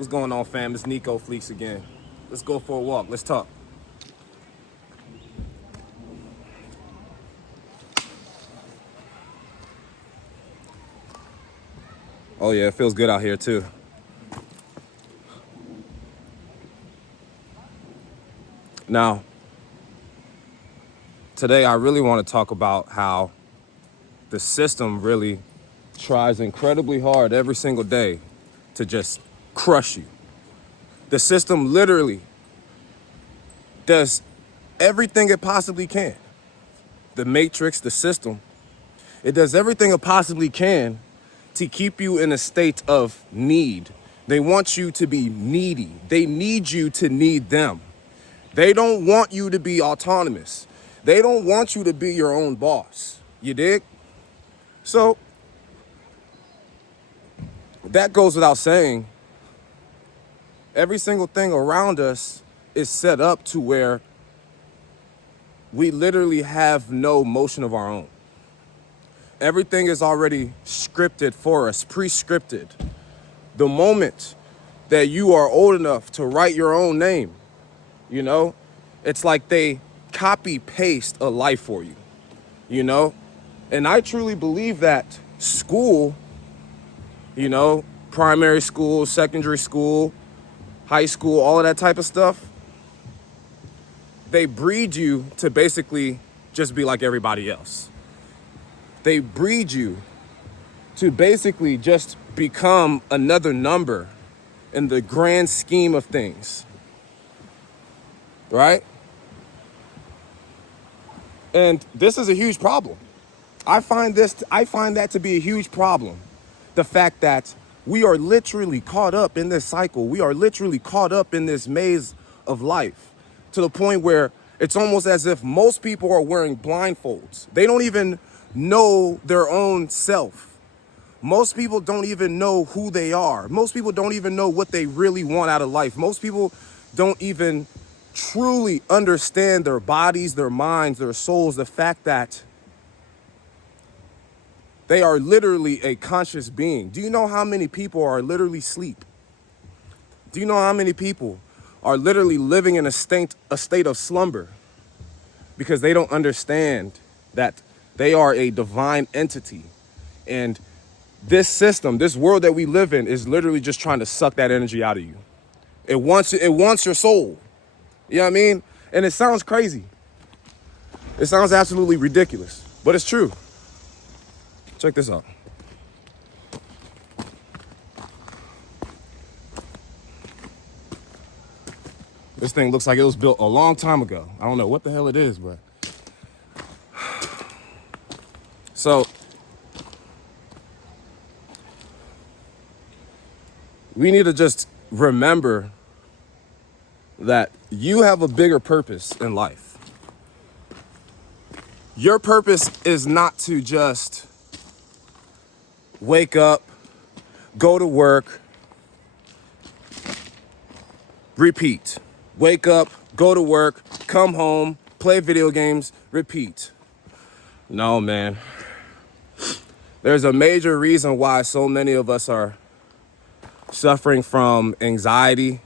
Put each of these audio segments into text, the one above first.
What's going on, fam? It's Nico Fleece again. Let's go for a walk. Let's talk. Oh yeah, it feels good out here too. Now, today I really want to talk about how the system really tries incredibly hard every single day to just crush you. The system literally does everything it possibly can. The matrix, the system, it does everything it possibly can to keep you in a state of need. They want you to be needy. They need you to need them. They don't want you to be autonomous. They don't want you to be your own boss. You dig? So that goes without saying. Every single thing around us is set up to where we literally have no motion of our own. Everything is already scripted for us, pre-scripted. The moment that you are old enough to write your own name, you know, it's like they copy paste a life for you, you know? And I truly believe that school, you know, primary school, secondary school, high school, all of that type of stuff, they breed you to basically just be like everybody else. They breed you to basically just become another number in the grand scheme of things, right? And this is a huge problem. I find that to be a huge problem. The fact that we are literally caught up in this cycle. We are literally caught up in this maze of life to the point where it's almost as if most people are wearing blindfolds. They don't even know their own self. Most people don't even know who they are. Most people don't even know what they really want out of life. Most people don't even truly understand their bodies, their minds, their souls, the fact that they are literally a conscious being. Do you know how many people are literally asleep? Do you know how many people are literally living in a state of slumber because they don't understand that they are a divine entity? And this system, this world that we live in is literally just trying to suck that energy out of you. It wants your soul. You know what I mean? And it sounds crazy. It sounds absolutely ridiculous, but it's true. Check this out. This thing looks like it was built a long time ago. I don't know what the hell it is, but. So, we need to just remember that you have a bigger purpose in life. Your purpose is not to just wake up, go to work, repeat. Wake up, go to work, come home, play video games, repeat. No, man. There's a major reason why so many of us are suffering from anxiety,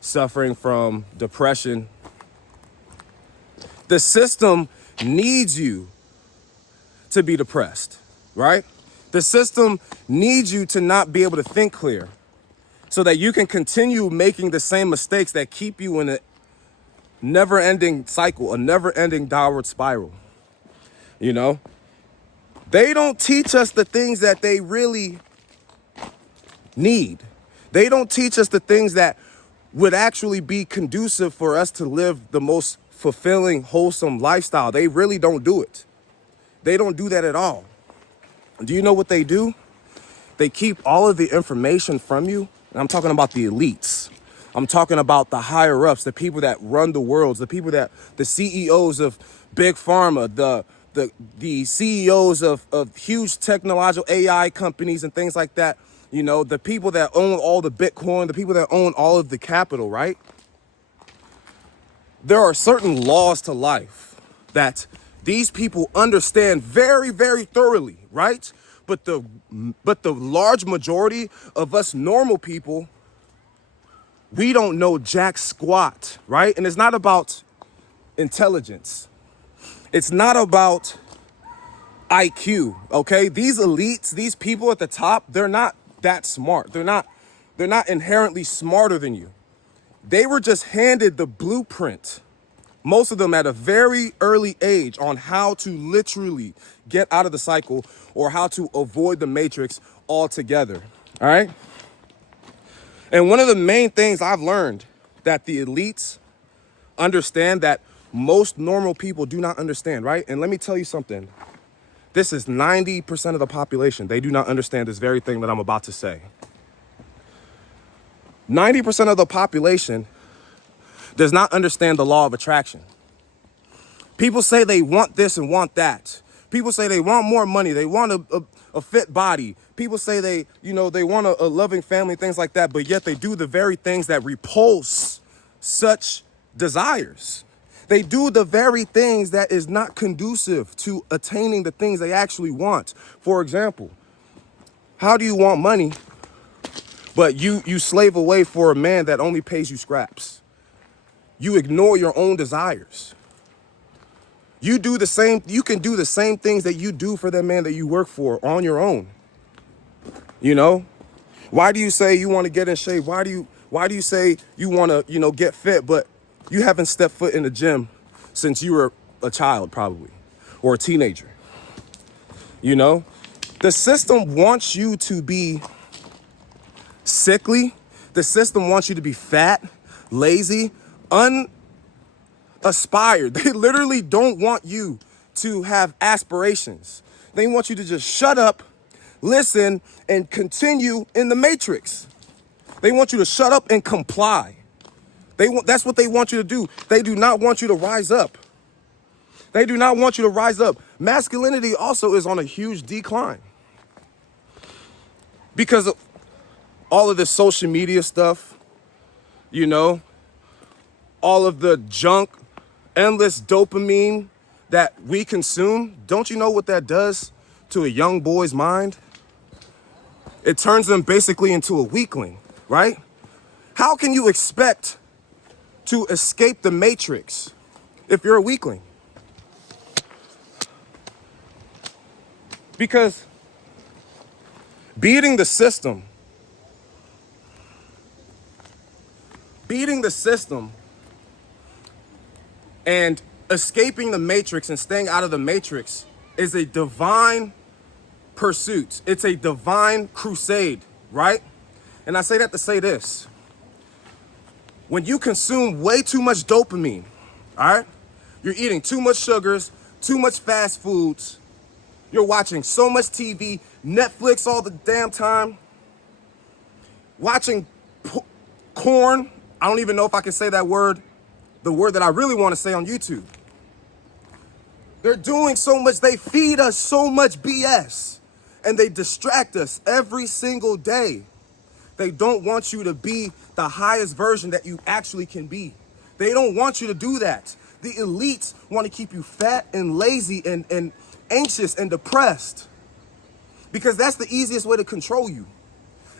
suffering from depression. The system needs you to be depressed, right? The system needs you to not be able to think clear so that you can continue making the same mistakes that keep you in a never-ending cycle, a never-ending downward spiral. You know? They don't teach us the things that they really need. They don't teach us the things that would actually be conducive for us to live the most fulfilling, wholesome lifestyle. They really don't do it. They don't do that at all. Do you know what they do? They keep all of the information from you. And I'm talking about the elites. I'm talking about the higher ups, the people that run the worlds, the CEOs of big pharma, the CEOs of huge technological AI companies and things like that. You know, the people that own all the Bitcoin, the people that own all of the capital, right? There are certain laws to life that these people understand very, very thoroughly, right? But the large majority of us normal people We don't know jack squat, right? And it's not about intelligence. It's not about IQ, okay? These elites, these people at the top, they're not that smart. They're not inherently smarter than you. They were just handed the blueprint, most of them at a very early age, on how to literally get out of the cycle or how to avoid the matrix altogether, all right? And one of the main things I've learned that the elites understand that most normal people do not understand, right? And let me tell you something. This is 90% of the population. They do not understand this very thing that I'm about to say. 90% of the population does not understand the law of attraction. People say they want this and want that. People say they want more money. They want a fit body. People say they want a loving family, things like that, but yet they do the very things that repulse such desires. They do the very things that is not conducive to attaining the things they actually want. For example, how do you want money, but you slave away for a man that only pays you scraps? You ignore your own desires. You can do the same things that you do for that man that you work for on your own. You know? Why do you say you want to get in shape? Why do you say you want to, get fit, but you haven't stepped foot in the gym since you were a child, probably, or a teenager? You know? The system wants you to be sickly. The system wants you to be fat, lazy, unaspired. They literally don't want you to have aspirations. They want you to just shut up, listen, and continue in the matrix. They want you to shut up and comply. That's what they want you to do. They do not want you to rise up. They do not want you to rise up. Masculinity also is on a huge decline because of all of this social media stuff, all of the junk, endless dopamine that we consume. Don't you know what that does to a young boy's mind? It turns them basically into a weakling, right? How can you expect to escape the matrix if you're a weakling? Because beating the system and escaping the matrix and staying out of the matrix is a divine pursuit. It's a divine crusade, right? And I say that to say this. When you consume way too much dopamine, all right? You're eating too much sugars, too much fast foods. You're watching so much TV, Netflix all the damn time. Watching corn. I don't even know if I can say that word, the word that I really want to say on YouTube. They're doing so much, they feed us so much BS, and they distract us every single day. They don't want you to be the highest version that you actually can be. They don't want you to do that. The elites want to keep you fat and lazy and anxious and depressed because that's the easiest way to control you.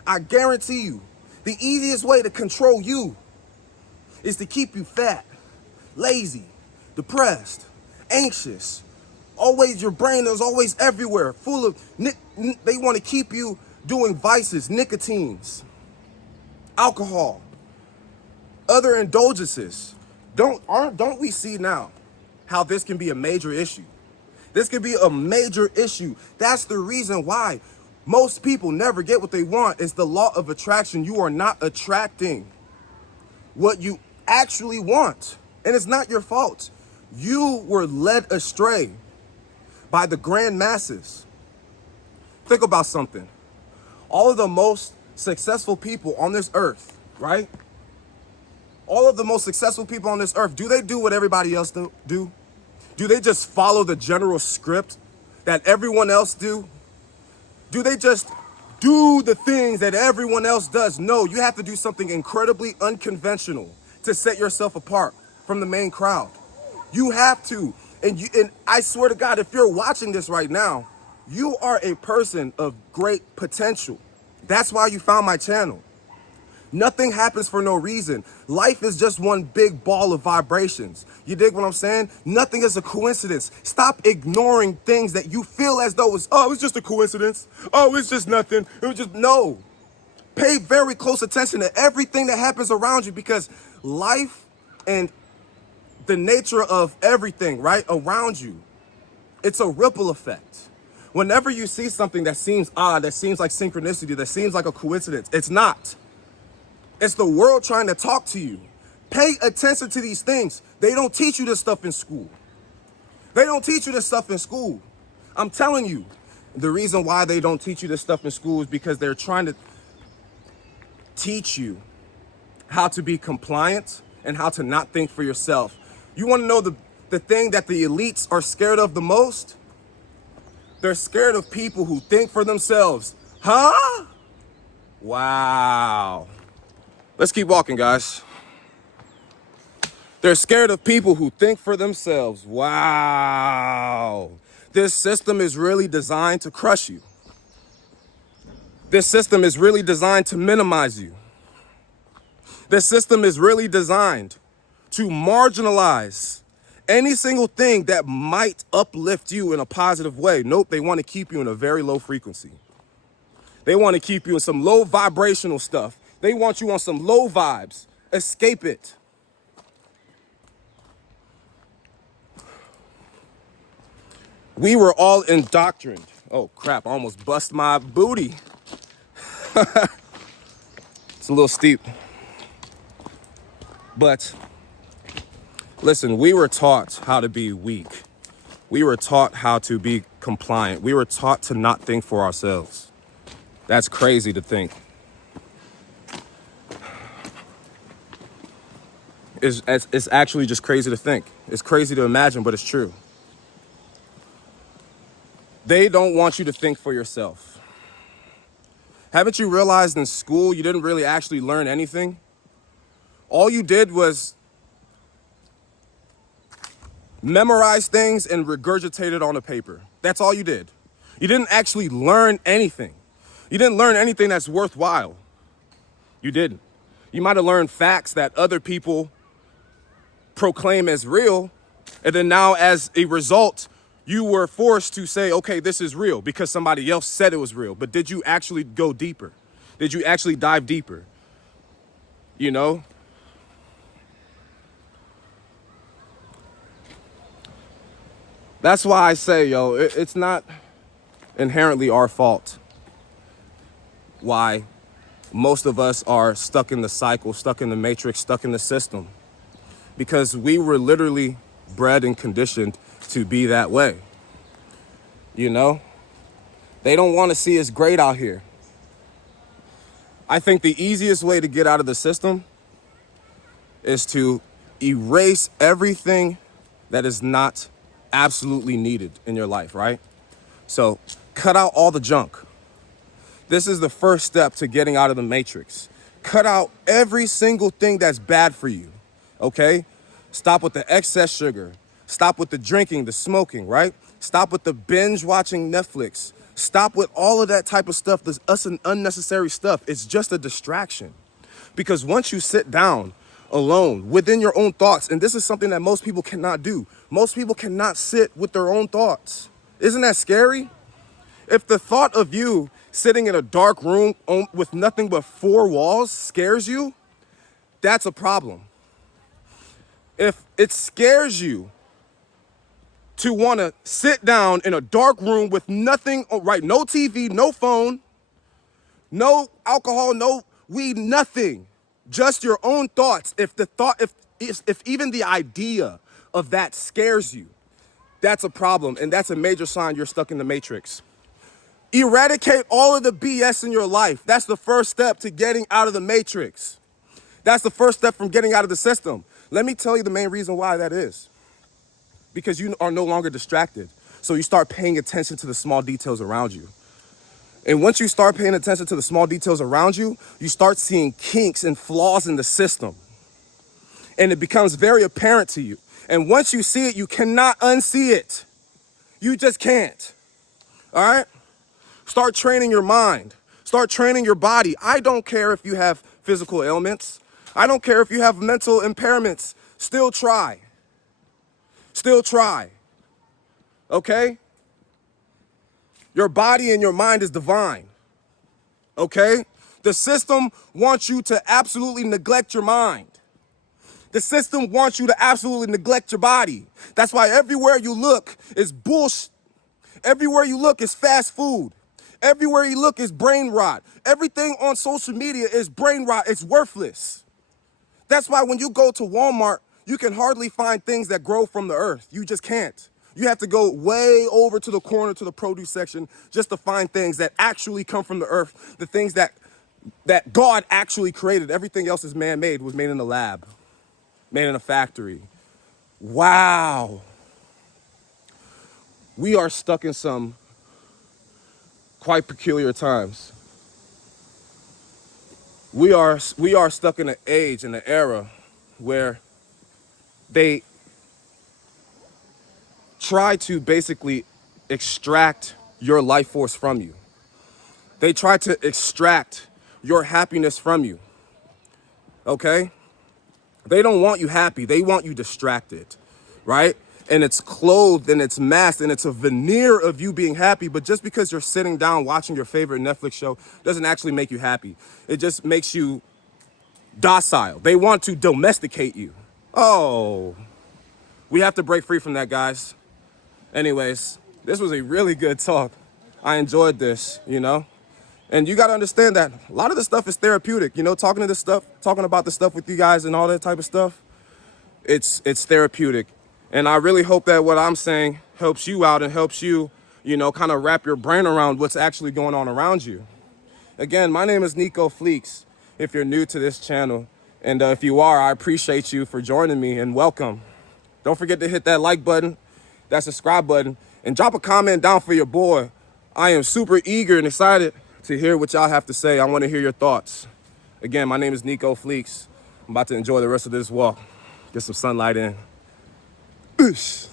I guarantee you, the easiest way to control you is to keep you fat, lazy, depressed, anxious. Always, your brain is always everywhere, full of, they want to keep you doing vices, nicotines, alcohol, other indulgences. Don't we see now how this can be a major issue? This can be a major issue. That's the reason why most people never get what they want. It's the law of attraction. You are not attracting what you actually want. And it's not your fault. You were led astray by the grand masses. Think about something. All of the most successful people on this earth, right? All of the most successful people on this earth, do they do what everybody else do? Do they just follow the general script that everyone else do? Do they just do the things that everyone else does? No, you have to do something incredibly unconventional to set yourself apart from the main crowd. You have to. And I swear to God, if you're watching this right now, you are a person of great potential. That's why you found my channel. Nothing happens for no reason. Life is just one big ball of vibrations. You dig what I'm saying? Nothing is a coincidence. Stop ignoring things that you feel as though it's just a coincidence. Oh, it's just nothing. It was just, no. Pay very close attention to everything that happens around you, because life and the nature of everything, right, around you, it's a ripple effect. Whenever you see something that seems odd, that seems like synchronicity, that seems like a coincidence, it's not. It's the world trying to talk to you. Pay attention to these things. They don't teach you this stuff in school. They don't teach you this stuff in school. I'm telling you, the reason why they don't teach you this stuff in school is because they're trying to teach you how to be compliant and how to not think for yourself. You want to know the thing that the elites are scared of the most? They're scared of people who think for themselves. Huh? Wow. Let's keep walking, guys. They're scared of people who think for themselves. Wow. This system is really designed to crush you. This system is really designed to minimize you. This system is really designed to marginalize any single thing that might uplift you in a positive way. Nope, they want to keep you in a very low frequency. They want to keep you in some low vibrational stuff. They want you on some low vibes. Escape it. We were all indoctrined. Oh crap, I almost bust my booty. It's a little steep. But listen, we were taught how to be weak. We were taught how to be compliant. We were taught to not think for ourselves. That's crazy to think. It's actually just crazy to think. It's crazy to imagine, but it's true. They don't want you to think for yourself. Haven't you realized in school you didn't really actually learn anything? All you did was memorize things and regurgitate it on a paper. That's all you did. You didn't actually learn anything. You didn't learn anything that's worthwhile. You didn't. You might have learned facts that other people proclaim as real, and then now as a result, you were forced to say, okay, this is real because somebody else said it was real. But did you actually go deeper? Did you actually dive deeper? You know? That's why I say, yo, it's not inherently our fault why most of us are stuck in the cycle, stuck in the matrix, stuck in the system. Because we were literally bred and conditioned to be that way. You know? They don't want to see us great out here. I think the easiest way to get out of the system is to erase everything that is not absolutely needed in your life, right? So cut out all the junk. This is the first step to getting out of the matrix. Cut out every single thing that's bad for you, okay? Stop with the excess sugar. Stop with the drinking, the smoking, right? Stop with the binge watching Netflix. Stop with all of that type of stuff. There's unnecessary stuff. It's just a distraction. Because once you sit down alone within your own thoughts, and this is something that most people cannot do. Most people cannot sit with their own thoughts. Isn't that scary? If the thought of you sitting in a dark room with nothing but four walls scares you, that's a problem. If it scares you to want to sit down in a dark room with nothing, right? No TV, no phone, no alcohol, no weed, nothing. Just your own thoughts. If even the idea of that scares you, that's a problem. And that's a major sign you're stuck in the matrix. Eradicate all of the BS in your life. That's the first step to getting out of the matrix. That's the first step from getting out of the system. Let me tell you the main reason why that is. Because you are no longer distracted. So you start paying attention to the small details around you. And once you start paying attention to the small details around you, you start seeing kinks and flaws in the system. And it becomes very apparent to you. And once you see it, you cannot unsee it. You just can't. All right? Start training your mind. Start training your body. I don't care if you have physical ailments. I don't care if you have mental impairments. Still try. Still try. Okay? Your body and your mind is divine. Okay? The system wants you to absolutely neglect your mind. The system wants you to absolutely neglect your body. That's why everywhere you look is bullshit. Everywhere you look is fast food. Everywhere you look is brain rot. Everything on social media is brain rot. It's worthless. That's why when you go to Walmart, you can hardly find things that grow from the earth. You just can't. You have to go way over to the corner to the produce section just to find things that actually come from the earth, the things that God actually created. Everything else is man-made, was made in a lab, made in a factory. Wow. We are stuck in some quite peculiar times. We are stuck in an age, in an era where they try to basically extract your life force from you. They try to extract your happiness from you, okay? They don't want you happy. They want you distracted, right? And it's clothed and it's masked and it's a veneer of you being happy. But just because you're sitting down watching your favorite Netflix show doesn't actually make you happy. It just makes you docile. They want to domesticate you. Oh, we have to break free from that, guys. Anyways, this was a really good talk. I enjoyed this, you know? And you got to understand that a lot of the stuff is therapeutic, you know, talking about this stuff with you guys and all that type of stuff. It's therapeutic. And I really hope that what I'm saying helps you out and helps you, you know, kind of wrap your brain around what's actually going on around you. Again, my name is Nico Fleeks, if you're new to this channel. And if you are, I appreciate you for joining me and welcome. Don't forget to hit that like button, that subscribe button, and drop a comment down for your boy. I am super eager and excited to hear what y'all have to say. I want to hear your thoughts. Again, my name is Nico Fleeks. I'm about to enjoy the rest of this walk. Get some sunlight in. Oosh.